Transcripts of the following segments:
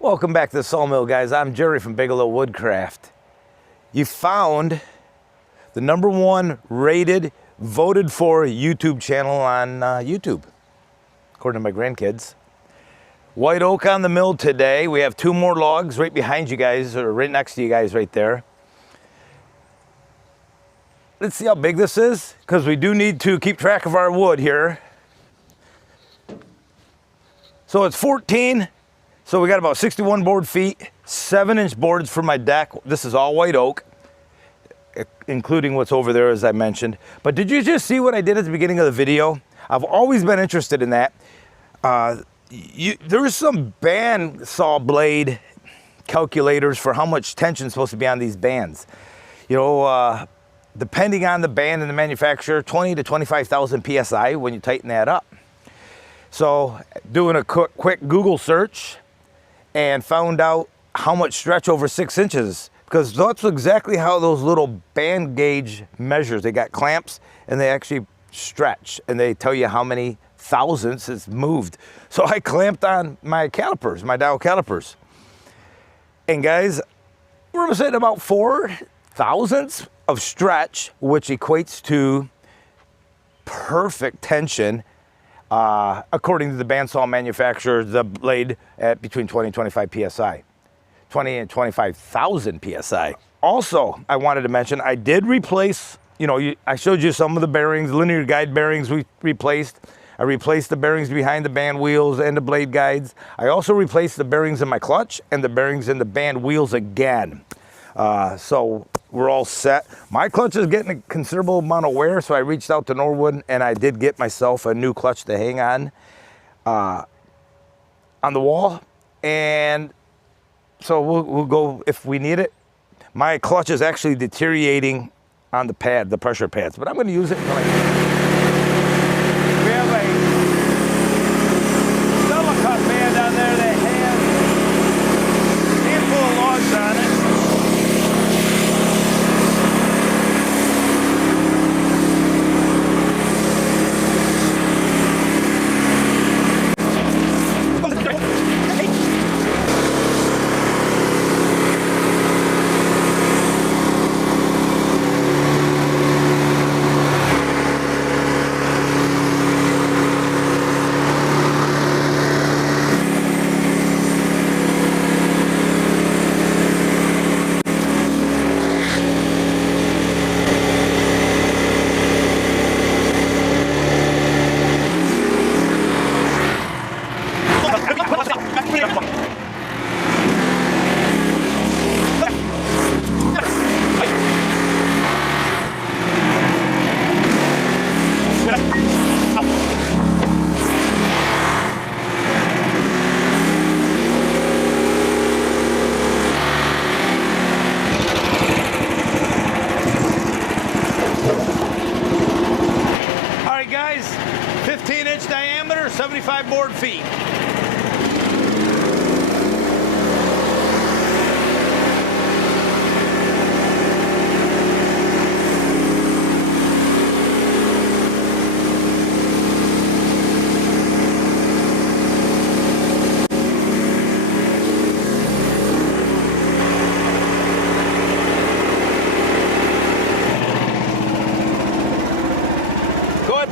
Welcome back to the Sawmill, guys. I'm Jerry from Bigelow Woodcraft. You found the #1 rated, voted for YouTube channel on YouTube, according to my grandkids. White oak on the mill today. We have 2 more logs right behind you guys, or right next to you guys right there. Let's see how big this is, because we do need to keep track of our wood here. So it's 14. So we got about 61 board feet, 7-inch boards for my deck. This is all white oak, including what's over there, as I mentioned. But did you just see what I did at the beginning of the video? I've always been interested in that. There's some band saw blade calculators for how much tension is supposed to be on these bands. You know, depending on the band and the manufacturer, 20 to 25,000 PSI when you tighten that up. So doing a quick Google search, and found out how much stretch over 6 inches, because that's exactly how those little band gauge measures. They got clamps and they actually stretch, and they tell you how many thousandths it's moved. So I clamped on my calipers, my dial calipers. And guys, we're sitting about 4 thousandths of stretch, which equates to perfect tension. According to the bandsaw manufacturer, the blade at between 20 and 25 PSI, 20 and 25,000 PSI. Also, I wanted to mention, I did replace, I showed you some of the bearings, linear guide bearings we replaced. I replaced the bearings behind the band wheels and the blade guides. I also replaced the bearings in my clutch and the bearings in the band wheels again. So we're all set. My clutch is getting a considerable amount of wear, so I reached out to Norwood and I did get myself a new clutch to hang on the wall. And so we'll go if we need it. My clutch is actually deteriorating on the pad, the pressure pads, but I'm going to use it until I need it. We have a double cut band on there that has a handful of logs on it. All right, guys, 15-inch diameter, 75 board feet.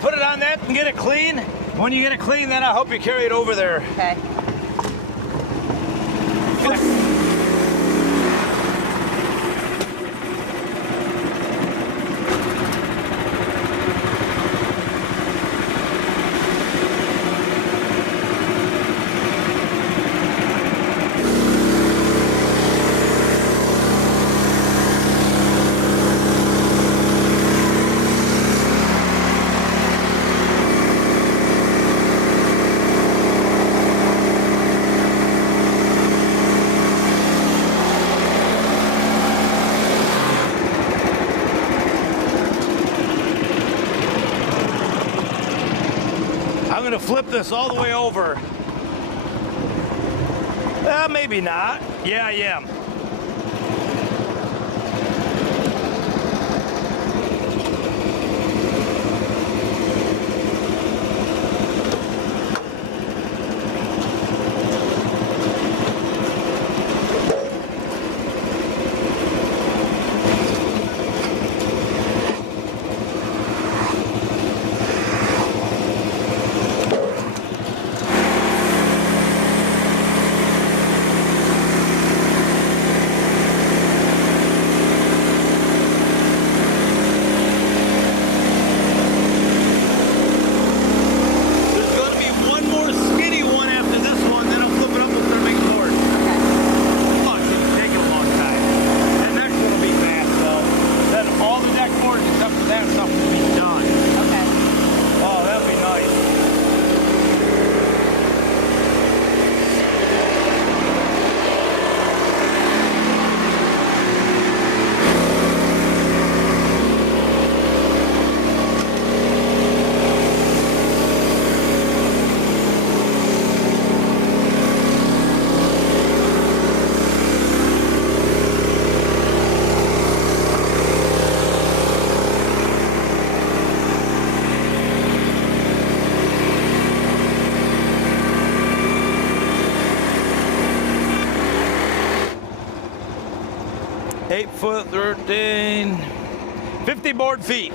Put it on that and get it clean. When you get it clean, then I'll help you carry it over there. Okay. I'm gonna flip this all the way over. Maybe not. Yeah, I am. 8 foot, 13, 50 board feet.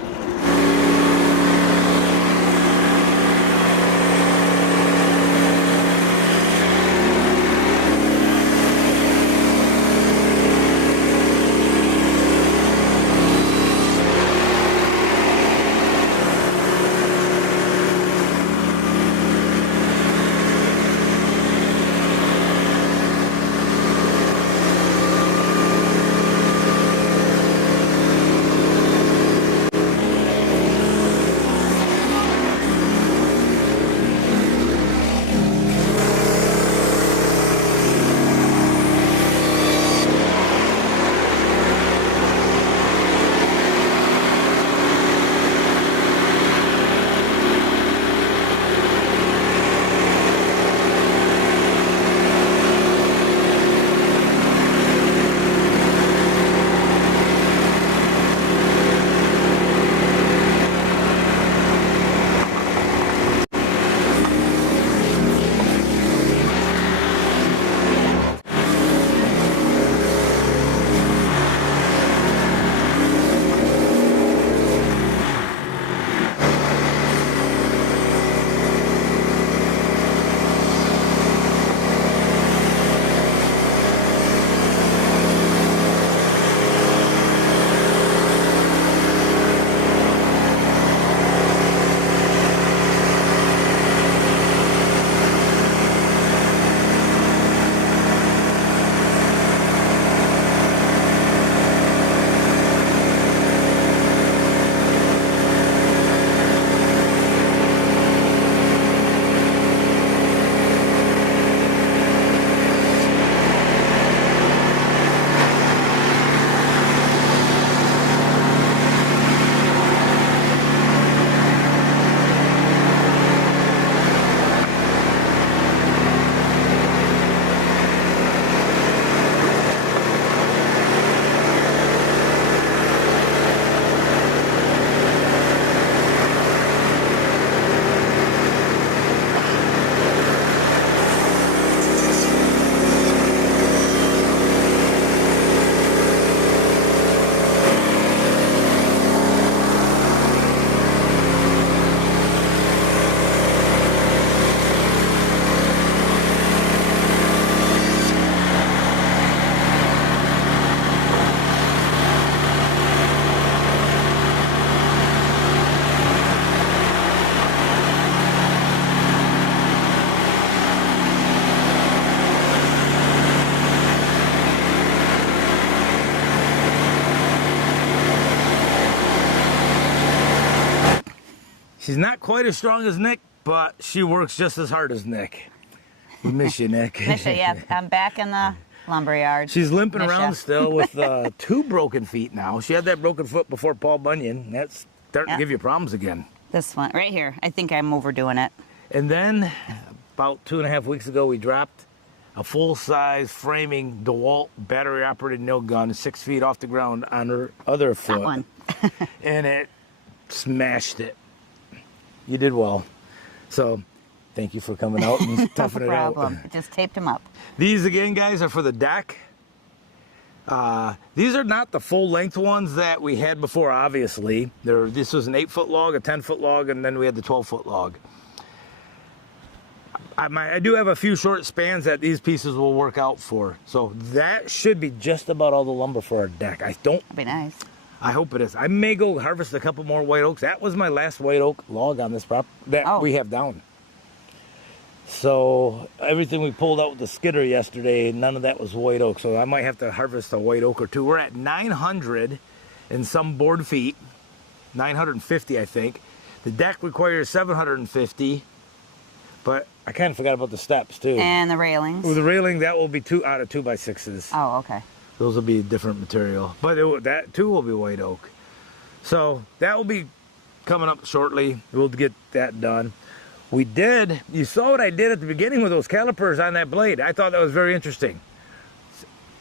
She's not quite as strong as Nick, but she works just as hard as Nick. We miss you, Nick. Miss you, yeah. I'm back in the lumberyard. She's limping Miss around ya. still with 2 broken feet now. She had that broken foot before Paul Bunyan. That's starting to give you problems again. This one, right here. I think I'm overdoing it. And then about 2.5 weeks ago, we dropped a full-size framing DeWalt battery-operated nail gun 6 feet off the ground on her other foot. That one. And it smashed it. You did well. So thank you for coming out and toughing No it out. problem. Just taped them up. These, again, guys, are for the deck. These are not the full-length ones that we had before, obviously. This was an 8-foot log, a 10-foot log, and then we had the 12-foot log. I do have a few short spans that these pieces will work out for. So that should be just about all the lumber for our deck. That'd be nice. I hope it is. I may go harvest a couple more white oaks. That was my last white oak log on this prop that we have down. So everything we pulled out with the skidder yesterday, none of that was white oak. So I might have to harvest a white oak or two. We're at 900 and some board feet, 950 I think. The deck requires 750, but I kind of forgot about the steps too. And the railings. With the railing, that will be 2 out of 2x6s. Oh, okay. Those will be different material, but that too will be white oak. So that will be coming up shortly. We'll get that done. You saw what I did at the beginning with those calipers on that blade. I thought that was very interesting.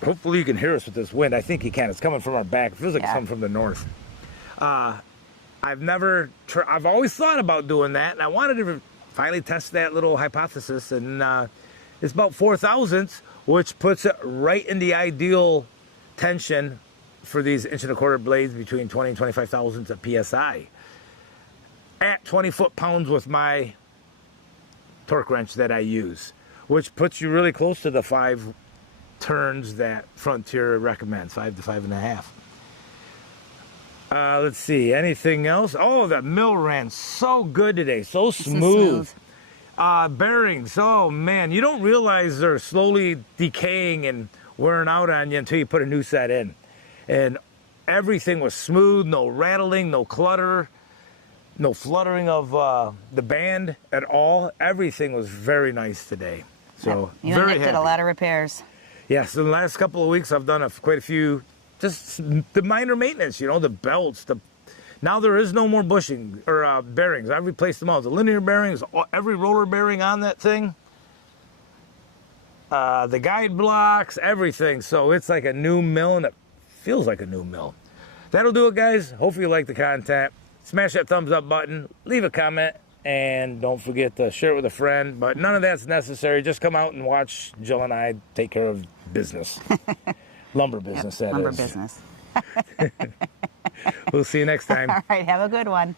Hopefully you can hear us with this wind. I think you can. It's coming from our back. It feels like it's coming from the north. I've always thought about doing that, and I wanted to finally test that little hypothesis, and it's about 4 thousandths, which puts it right in the ideal tension for these 1.25 inch blades between 20 and 25 thousandths of PSI at 20 foot-pounds with my torque wrench that I use, which puts you really close to the 5 turns that Frontier recommends, 5 to 5.5. Let's see, anything else? Oh, the mill ran so good today, so smooth. Bearings, oh man, you don't realize they're slowly decaying and wearing out on you until you put a new set in. And everything was smooth, no rattling, no clutter, no fluttering of the band at all. Everything was very nice today. So You very did happy. a lot of repairs. Yes, in the last couple of weeks I've done quite a few, just the minor maintenance, you know, the belts, now there is no more bushing or bearings. I've replaced them all. The linear bearings, every roller bearing on that thing, the guide blocks, everything. So it's like a new mill, and it feels like a new mill. That'll do it, guys. Hopefully you like the content. Smash that thumbs up button, leave a comment, and don't forget to share it with a friend. But none of that's necessary. Just come out and watch Jill and I take care of business. Lumber business, that Lumber is. business. We'll see you next time. All right, have a good one.